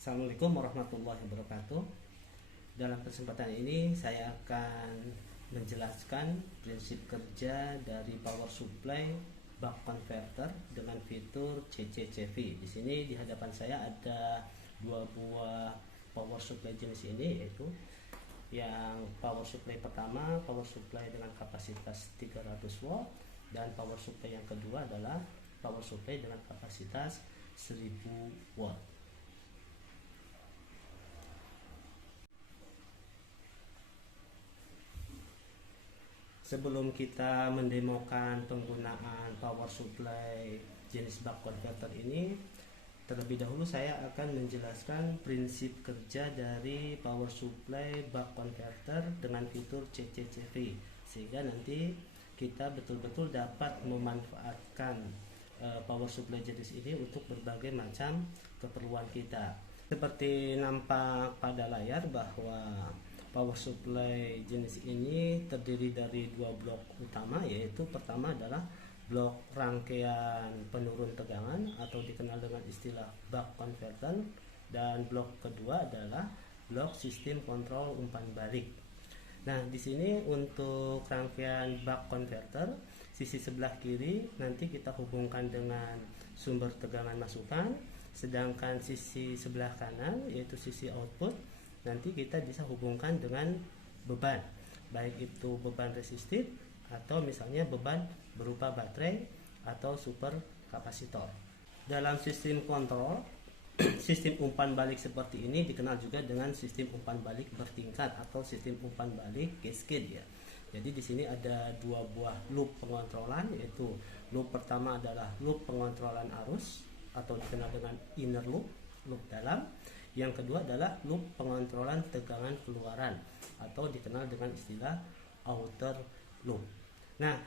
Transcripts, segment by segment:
Assalamualaikum warahmatullahi wabarakatuh. Dalam kesempatan ini saya akan menjelaskan prinsip kerja dari power supply buck converter dengan fitur CCCV. Di sini di hadapan saya ada dua buah power supply jenis ini, yaitu yang power supply pertama, power supply dengan kapasitas 300 watt, dan power supply yang kedua adalah power supply dengan kapasitas 1000 watt. Sebelum kita mendemokan penggunaan power supply jenis buck converter ini, terlebih dahulu saya akan menjelaskan prinsip kerja dari power supply buck converter dengan fitur CCCV, sehingga nanti kita betul-betul dapat memanfaatkan power supply jenis ini untuk berbagai macam keperluan kita. Seperti nampak pada layar bahwa power supply jenis ini terdiri dari dua blok utama, yaitu pertama adalah blok rangkaian penurun tegangan atau dikenal dengan istilah buck converter, dan blok kedua adalah blok sistem kontrol umpan balik. Nah, di sini untuk rangkaian buck converter, sisi sebelah kiri nanti kita hubungkan dengan sumber tegangan masukan, sedangkan sisi sebelah kanan yaitu sisi output nanti kita bisa hubungkan dengan beban, baik itu beban resistif atau misalnya beban berupa baterai atau super kapasitor. Dalam sistem kontrol, sistem umpan balik seperti ini dikenal juga dengan sistem umpan balik bertingkat atau sistem umpan balik cascade ya. Jadi di sini ada dua buah loop pengontrolan, yaitu loop pertama adalah loop pengontrolan arus atau dikenal dengan inner loop, loop dalam. Yang kedua adalah loop pengontrolan tegangan keluaran atau dikenal dengan istilah outer loop. Nah,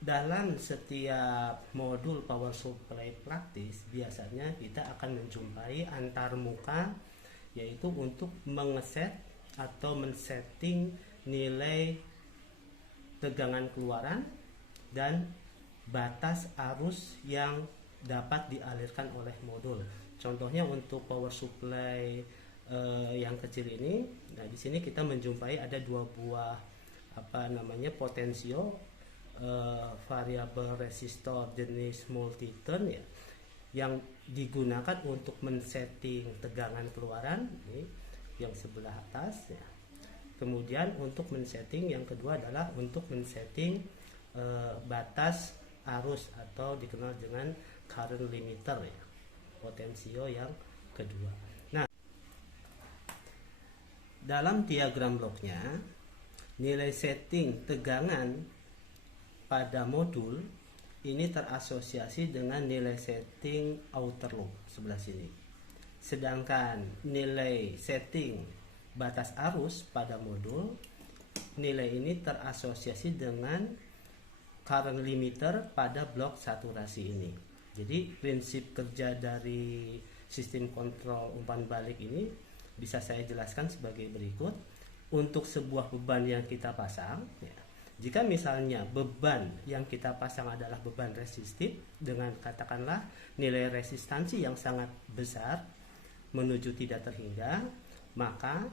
dalam setiap modul power supply praktis biasanya kita akan menjumpai antarmuka, yaitu untuk mengeset atau men-setting nilai tegangan keluaran dan batas arus yang dapat dialirkan oleh modul. Contohnya untuk power supply yang kecil ini, nah di sini kita menjumpai ada dua buah potensio variabel resistor jenis multi-turn ya, yang digunakan untuk men-setting tegangan keluaran, ini yang sebelah atas ya. Kemudian untuk men-setting yang kedua adalah untuk men-setting batas arus atau dikenal dengan current limiter ya, potensio yang kedua. Nah, dalam diagram bloknya, nilai setting tegangan pada modul ini terasosiasi dengan nilai setting outer loop sebelah sini. Sedangkan nilai setting batas arus pada modul, nilai ini terasosiasi dengan current limiter pada blok saturasi ini. Jadi prinsip kerja dari sistem kontrol umpan balik ini bisa saya jelaskan sebagai berikut. Untuk sebuah beban yang kita pasang ya, jika misalnya beban yang kita pasang adalah beban resistif dengan katakanlah nilai resistansi yang sangat besar menuju tidak terhingga, maka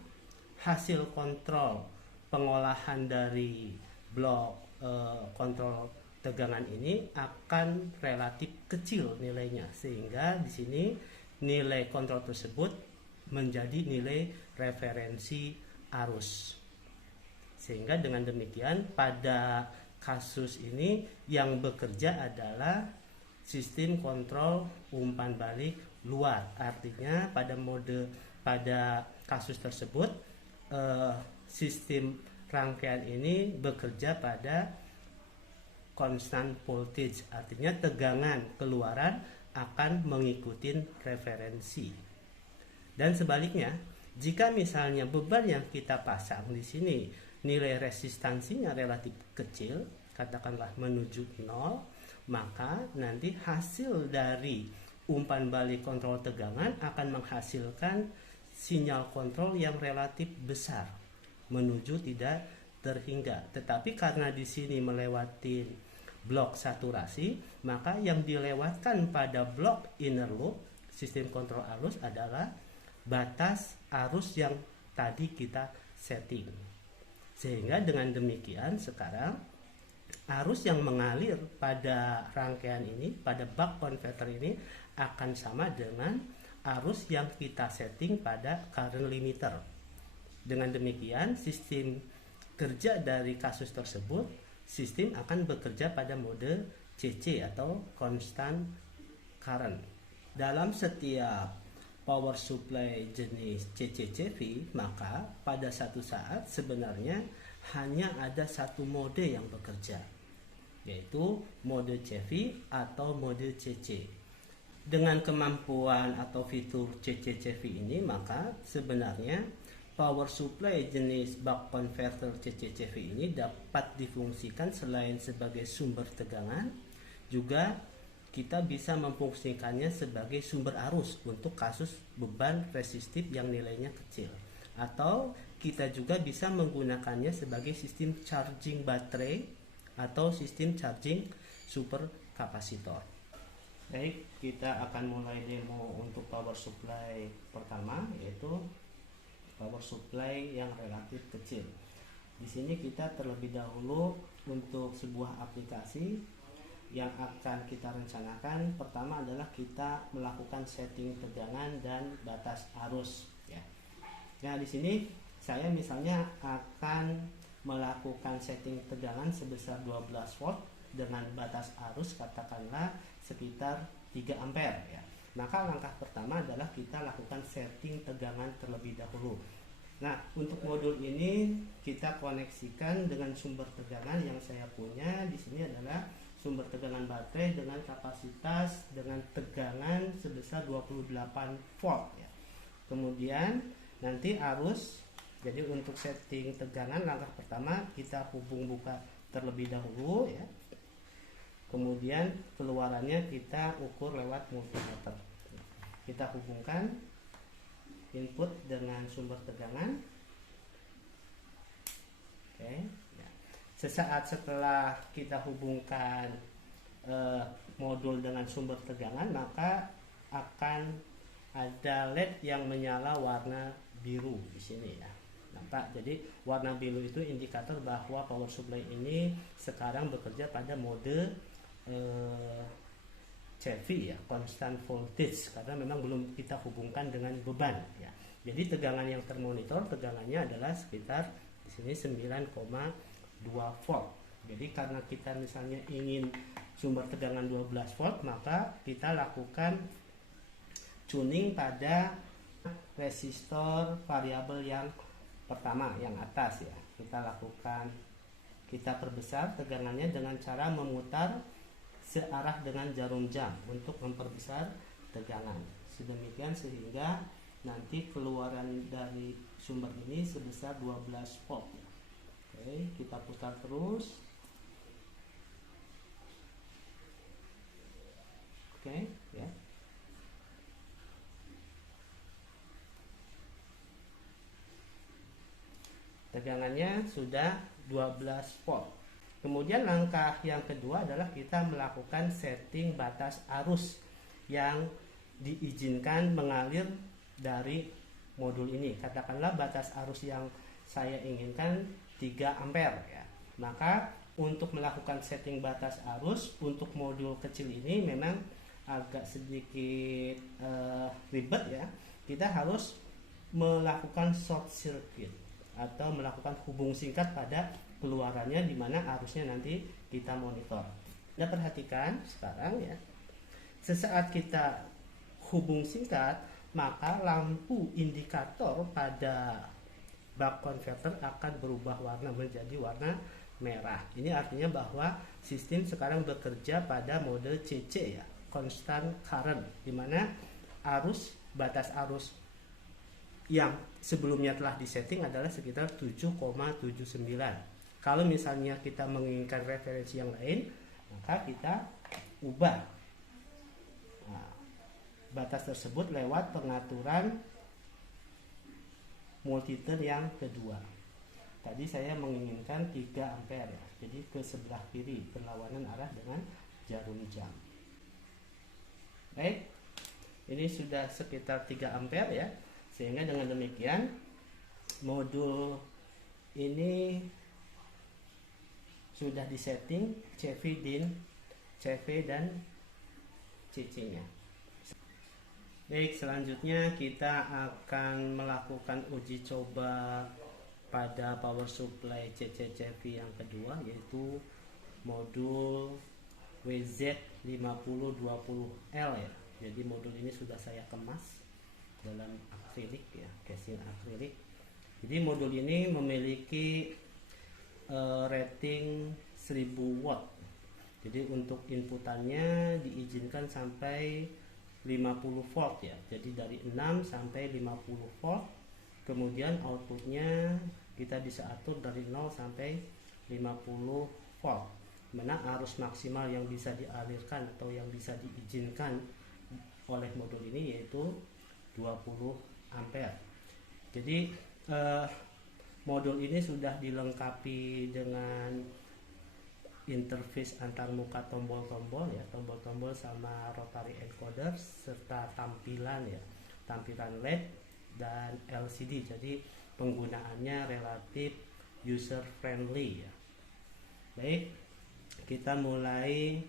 hasil kontrol pengolahan dari blok kontrol tegangan ini akan relatif kecil nilainya, sehingga di sini nilai kontrol tersebut menjadi nilai referensi arus. Sehingga dengan demikian pada kasus ini yang bekerja adalah sistem kontrol umpan balik luar. Artinya pada kasus tersebut sistem rangkaian ini bekerja pada constant voltage, artinya tegangan keluaran akan mengikuti referensi. Dan sebaliknya, jika misalnya beban yang kita pasang di sini nilai resistansinya relatif kecil, katakanlah menuju 0, maka nanti hasil dari umpan balik kontrol tegangan akan menghasilkan sinyal kontrol yang relatif besar menuju tidak terhingga. Tetapi karena di sini melewati blok saturasi, maka yang dilewatkan pada blok inner loop sistem kontrol arus adalah batas arus yang tadi kita setting. Sehingga dengan demikian sekarang arus yang mengalir pada rangkaian ini, pada buck converter ini akan sama dengan arus yang kita setting pada current limiter. Dengan demikian sistem kerja dari kasus tersebut, sistem akan bekerja pada mode CC atau constant current. Dalam setiap power supply jenis CCCV, maka pada satu saat sebenarnya hanya ada satu mode yang bekerja, yaitu mode CV atau mode CC. Dengan kemampuan atau fitur CCCV ini, maka sebenarnya power supply jenis buck converter CCCV ini dapat difungsikan selain sebagai sumber tegangan, juga kita bisa memfungsikannya sebagai sumber arus untuk kasus beban resistif yang nilainya kecil. Atau kita juga bisa menggunakannya sebagai sistem charging baterai atau sistem charging super kapasitor. Baik, kita akan mulai demo untuk power supply pertama, yaitu power supply yang relatif kecil. Di sini kita terlebih dahulu untuk sebuah aplikasi yang akan kita rencanakan, pertama adalah kita melakukan setting tegangan dan batas arus ya. Nah, di sini saya misalnya akan melakukan setting tegangan sebesar 12 volt dengan batas arus katakanlah sekitar 3 ampere ya. Maka langkah pertama adalah kita lakukan setting tegangan terlebih dahulu. Nah, untuk modul ini kita koneksikan dengan sumber tegangan yang saya punya. Di sini adalah sumber tegangan baterai dengan kapasitas dengan tegangan sebesar 28 volt ya. Kemudian nanti arus, jadi untuk setting tegangan langkah pertama kita hubung buka terlebih dahulu ya. Kemudian keluarannya kita ukur lewat multimeter. Kita hubungkan input dengan sumber tegangan. Oke. Sesaat setelah kita hubungkan modul dengan sumber tegangan, maka akan ada LED yang menyala warna biru di sini ya. Nampak? Jadi warna biru itu indikator bahwa power supply ini sekarang bekerja pada mode CV ya, constant voltage, karena memang belum kita hubungkan dengan beban ya. Jadi tegangan yang termonitor tegangannya adalah sekitar di sini 9,2 volt. Jadi karena kita misalnya ingin sumber tegangan 12 volt, maka kita lakukan tuning pada resistor variabel yang pertama, yang atas ya. Kita perbesar tegangannya dengan cara memutar searah dengan jarum jam untuk memperbesar tegangan. Sedemikian sehingga nanti keluaran dari sumber ini sebesar 12 volt. Oke, kita putar terus. Oke, ya. Tegangannya sudah 12 volt. Kemudian langkah yang kedua adalah kita melakukan setting batas arus yang diizinkan mengalir dari modul ini. Katakanlah batas arus yang saya inginkan 3 ampere ya. Maka untuk melakukan setting batas arus untuk modul kecil ini memang agak sedikit ribet ya. Kita harus melakukan short circuit atau melakukan hubung singkat pada keluarannya, di mana arusnya nanti kita monitor. Kita perhatikan sekarang ya. Sesaat kita hubung singkat, maka lampu indikator pada buck converter akan berubah warna menjadi warna merah. Ini artinya bahwa sistem sekarang bekerja pada mode CC ya, constant current, di mana batas arus yang sebelumnya telah disetting adalah sekitar 7,79. Kalau misalnya kita menginginkan referensi yang lain, maka kita ubah batas tersebut lewat pengaturan multiter yang kedua. Tadi saya menginginkan 3 ampere ya, jadi ke sebelah kiri berlawanan arah dengan jarum jam. Baik, ini sudah sekitar 3 ampere ya, Sehingga dengan demikian modul ini sudah disetting CV dan CC-nya. Baik, selanjutnya kita akan melakukan uji coba pada power supply CCCV yang kedua, yaitu modul WZ5020L ya. Jadi modul ini sudah saya kemas dalam akrilik ya, casing akrilik. Jadi modul ini memiliki rating 1000 watt. Jadi untuk inputannya diizinkan sampai 50 volt ya. Jadi dari 6 sampai 50 volt. Kemudian outputnya kita bisa atur dari 0 sampai 50 volt. Mana arus maksimal yang bisa dialirkan atau yang bisa diizinkan oleh modul ini yaitu 20 ampere. Jadi modul ini sudah dilengkapi dengan interface antarmuka tombol-tombol ya, tombol-tombol sama rotary encoder serta tampilan LED dan LCD. Jadi penggunaannya relatif user friendly ya. Baik, kita mulai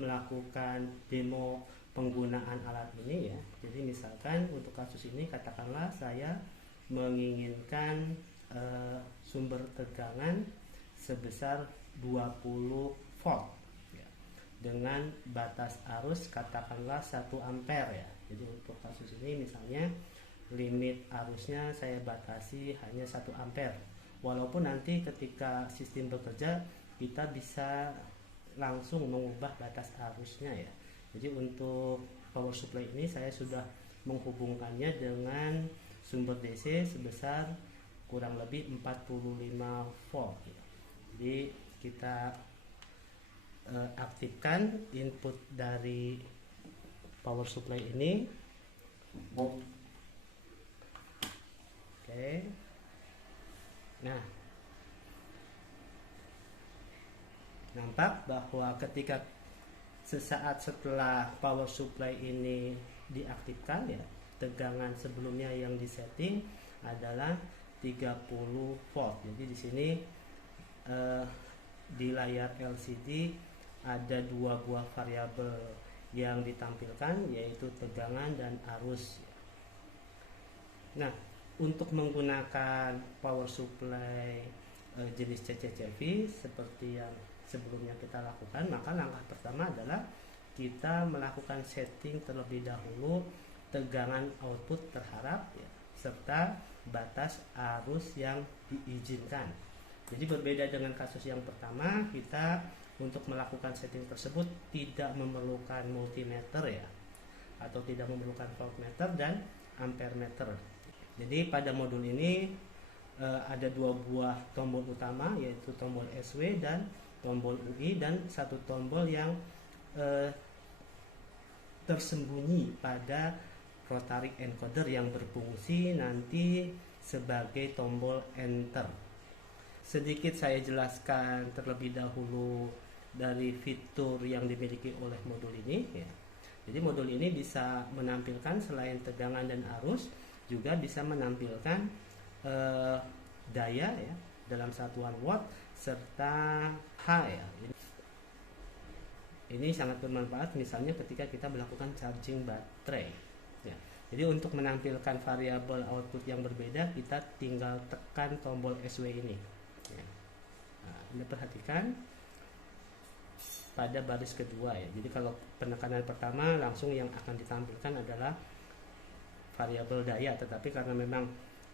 melakukan demo penggunaan alat ini ya. Jadi misalkan untuk kasus ini katakanlah saya menginginkan sumber tegangan sebesar 20 volt ya, dengan batas arus katakanlah 1 ampere ya. Jadi untuk kasus ini misalnya limit arusnya saya batasi hanya 1 ampere. Walaupun nanti ketika sistem bekerja kita bisa langsung mengubah batas arusnya ya. Jadi untuk power supply ini saya sudah menghubungkannya dengan sumber DC sebesar kurang lebih 45 volt ya. Jadi kita aktifkan input dari power supply ini. Oke. Nah, nampak bahwa ketika sesaat setelah power supply ini diaktifkan ya, tegangan sebelumnya yang disetting adalah 30 volt. Jadi di sini di layar LCD ada 2 buah variabel yang ditampilkan, yaitu tegangan dan arus. Nah, untuk menggunakan power supply jenis CCCV seperti yang sebelumnya kita lakukan, maka langkah pertama adalah kita melakukan setting terlebih dahulu tegangan output terharap ya, serta batas arus yang diizinkan. Jadi berbeda dengan kasus yang pertama, kita untuk melakukan setting tersebut tidak memerlukan multimeter ya, atau tidak memerlukan voltmeter dan ampermeter. Jadi pada modul ini ada 2 buah tombol utama, yaitu tombol SW dan tombol UI, dan 1 tombol yang tersembunyi pada rotary encoder yang berfungsi nanti sebagai tombol enter. Sedikit saya jelaskan terlebih dahulu dari fitur yang dimiliki oleh modul ini ya. Jadi modul ini bisa menampilkan selain tegangan dan arus, juga bisa menampilkan daya ya dalam satuan watt serta H ya. Ini sangat bermanfaat misalnya ketika kita melakukan charging baterai ya. Jadi untuk menampilkan variabel output yang berbeda, kita tinggal tekan tombol SW ini ya. Nah, Anda perhatikan pada baris kedua ya. Jadi kalau penekanan pertama langsung yang akan ditampilkan adalah variabel daya, tetapi karena memang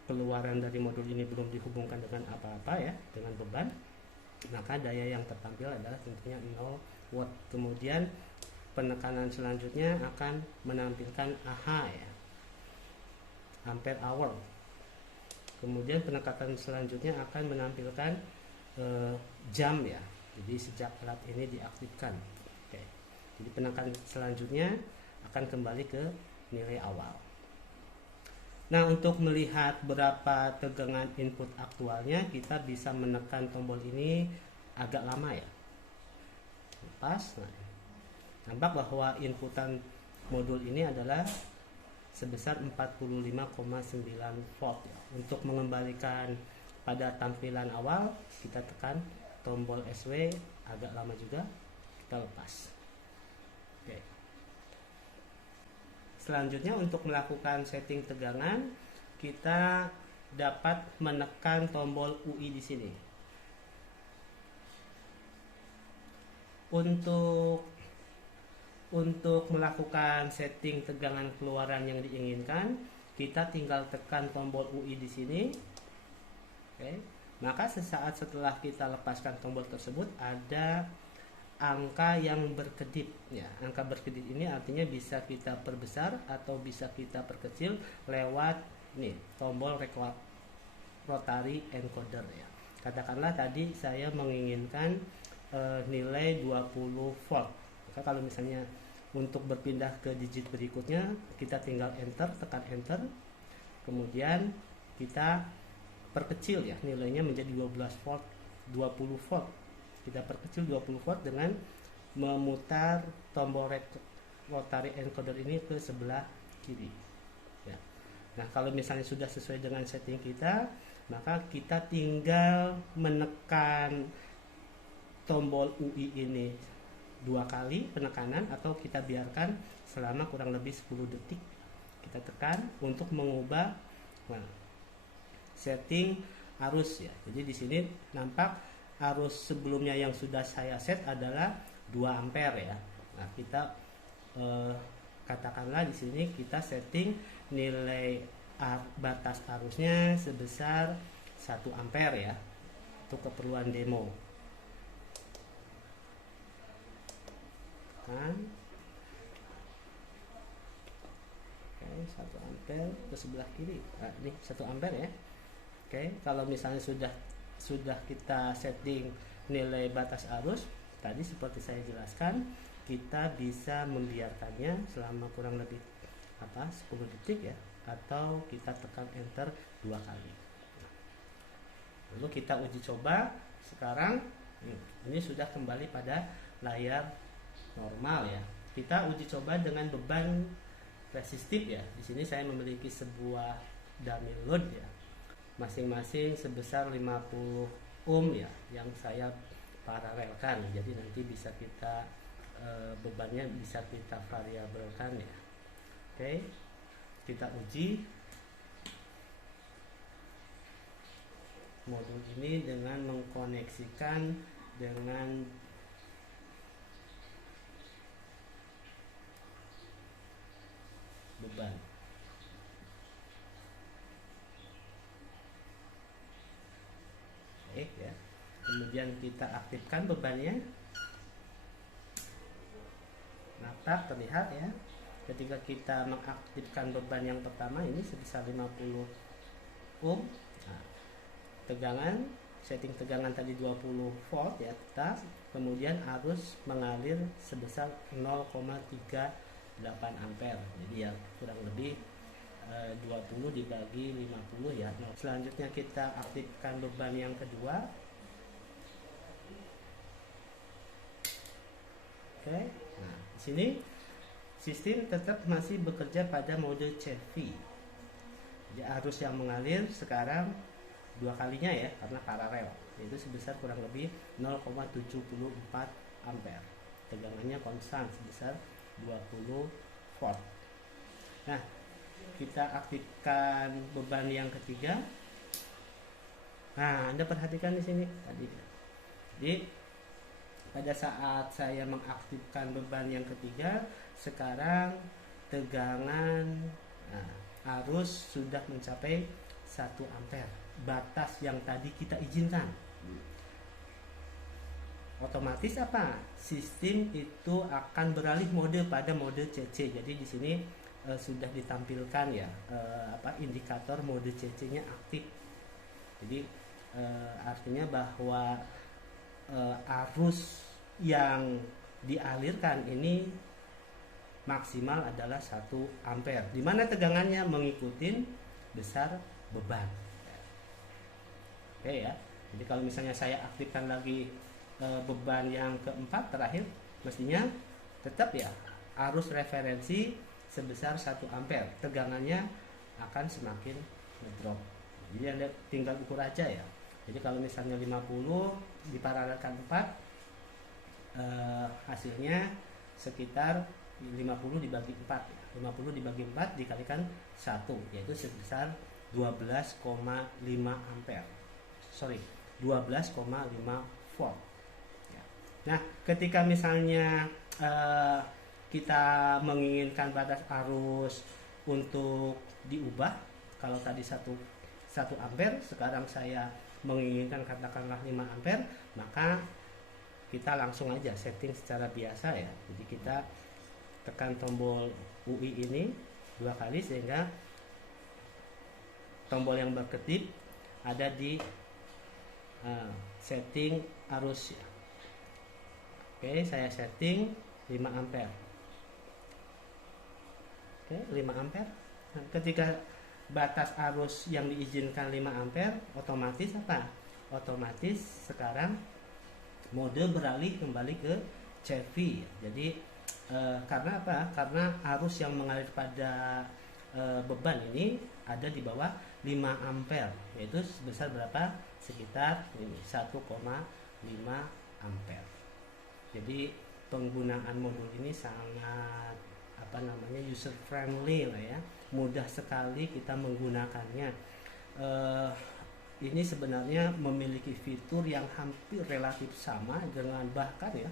keluaran dari modul ini belum dihubungkan dengan apa-apa ya, dengan beban, maka daya yang tertampil adalah tentunya 0 watt. Kemudian penekanan selanjutnya akan menampilkan AH ya, ampere hour. Kemudian penekanan selanjutnya akan menampilkan jam ya. Jadi sejak alat ini diaktifkan. Oke. Jadi penekanan selanjutnya akan kembali ke nilai awal. Nah, untuk melihat berapa tegangan input aktualnya, kita bisa menekan tombol ini agak lama ya. Lepas, nah, nampak bahwa inputan modul ini adalah sebesar 45,9 volt ya. Untuk mengembalikan pada tampilan awal, kita tekan tombol SW, agak lama juga, kita lepas. Oke. Selanjutnya untuk melakukan setting tegangan, kita dapat menekan tombol UI di sini. Untuk melakukan setting tegangan keluaran yang diinginkan, kita tinggal tekan tombol UI di sini. Oke. Maka sesaat setelah kita lepaskan tombol tersebut, ada angka yang berkedip ya. Angka berkedip ini artinya bisa kita perbesar atau bisa kita perkecil lewat nih tombol rotary encoder ya. Katakanlah tadi saya menginginkan nilai 20 volt. Maka kalau misalnya untuk berpindah ke digit berikutnya, kita tinggal enter, tekan enter. Kemudian kita perkecil ya nilainya menjadi 12 volt, 20 volt. Kita perkecil 20 volt dengan memutar tombol rotary encoder ini ke sebelah kiri ya. Nah, kalau misalnya sudah sesuai dengan setting kita, maka kita tinggal menekan tombol UI ini 2 kali penekanan, atau kita biarkan selama kurang lebih 10 detik. Kita tekan untuk mengubah setting arus ya. Jadi di sini nampak arus sebelumnya yang sudah saya set adalah 2 ampere ya. Nah, kita katakanlah di sini kita setting nilai batas arusnya sebesar 1 ampere ya, untuk keperluan demo. Kan oke, 1 ampere ke sebelah kiri. Nah, ini 1 ampere ya. Oke, kalau misalnya sudah kita setting nilai batas arus tadi seperti saya jelaskan, kita bisa membiarkannya selama kurang lebih 10 detik ya, atau kita tekan enter 2 kali. Lalu kita uji coba. Sekarang ini sudah kembali pada layar normal ya. Kita uji coba dengan beban resistif ya. Di sini saya memiliki sebuah dummy load ya, masing-masing sebesar 50 ohm ya, yang saya paralelkan. Jadi nanti bisa kita bebannya bisa kita variabelkan ya. Oke, kita uji modul ini dengan mengkoneksikan dengan beban. Baik ya. Kemudian kita aktifkan bebannya. Maka terlihat ya, ketika kita mengaktifkan beban yang pertama ini sebesar 50 ohm. Nah, tegangan, setting tegangan tadi 20 volt ya tetap. Kemudian arus mengalir sebesar 0,38 ampere. Jadi ya kurang lebih 20 dibagi 50 ya. Nah, selanjutnya kita aktifkan beban yang kedua. Oke. Nah, di sini sistem tetap masih bekerja pada mode CV. Jadi arus yang mengalir sekarang 2 kalinya ya, karena paralel, yaitu sebesar kurang lebih 0,74 ampere. Tegangannya konstan sebesar 20 volt. Nah, kita aktifkan beban yang ketiga. Nah, Anda perhatikan di sini tadi. Jadi pada saat saya mengaktifkan beban yang ketiga, sekarang tegangan arus sudah mencapai 1 ampere, batas yang tadi kita izinkan. Otomatis apa? Sistem itu akan beralih mode pada mode CC. Jadi di sini sudah ditampilkan ya indikator mode CC-nya aktif. Jadi artinya bahwa arus yang dialirkan ini maksimal adalah 1 ampere, di mana tegangannya mengikuti besar beban. Oke ya. Jadi kalau misalnya saya aktifkan lagi beban yang keempat terakhir, mestinya tetap ya arus referensi sebesar 1 ampere. Tegangannya akan semakin ngedrop. Jadi Anda tinggal ukur aja ya. Jadi kalau misalnya 50 diparalelkan 4, hasilnya sekitar 50 dibagi 4 ya. 50 dibagi 4 dikalikan 1, yaitu sebesar 12,5 ampere. 12,5 volt. Ya. Nah, ketika misalnya kita menginginkan batas arus untuk diubah, kalau tadi 1 ampere, sekarang saya menginginkan katakanlah 5 ampere, maka kita langsung aja setting secara biasa ya. Jadi kita tekan tombol UI ini 2 kali sehingga tombol yang berkedip ada di setting arus ya. Oke, saya setting 5 ampere. Oke, 5 ampere. Nah, ketika batas arus yang diizinkan 5 ampere, otomatis apa? Otomatis sekarang mode beralih kembali ke CV. Jadi karena apa? Karena arus yang mengalir pada beban ini ada di bawah 5 ampere, yaitu sebesar berapa? Sekitar 1,5 ampere. Jadi penggunaan modul ini sangat user friendly lah ya, mudah sekali kita menggunakannya. Ini sebenarnya memiliki fitur yang hampir relatif sama dengan, bahkan ya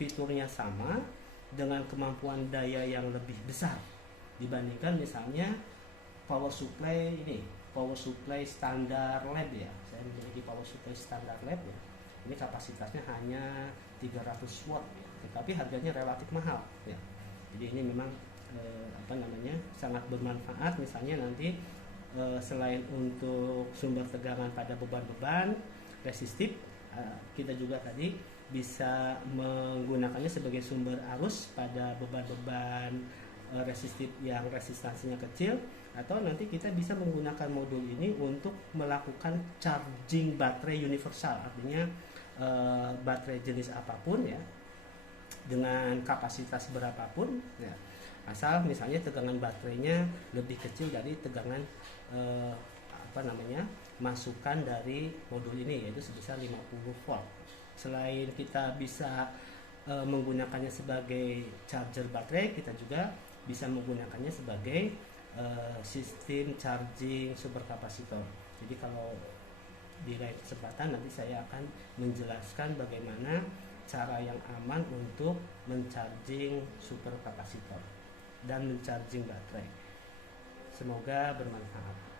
fiturnya sama dengan kemampuan daya yang lebih besar dibandingkan misalnya power supply standar lab ya. Saya memiliki power supply standar lab ya. Ini kapasitasnya hanya 300 watt ya, tetapi harganya relatif mahal ya. Jadi ini memang sangat bermanfaat. Misalnya nanti selain untuk sumber tegangan pada beban-beban resistif, kita juga tadi bisa menggunakannya sebagai sumber arus pada beban-beban resistif yang resistansinya kecil, atau nanti kita bisa menggunakan modul ini untuk melakukan charging baterai universal, artinya baterai jenis apapun ya, dengan kapasitas berapapun ya, asal misalnya tegangan baterainya lebih kecil dari tegangan masukan dari modul ini, yaitu sebesar 50 volt. Selain kita bisa menggunakannya sebagai charger baterai, kita juga bisa menggunakannya sebagai sistem charging superkapasitor. Jadi kalau di lain kesempatan nanti saya akan menjelaskan bagaimana cara yang aman untuk mencharging superkapasitor dan mencharging baterai. Semoga bermanfaat.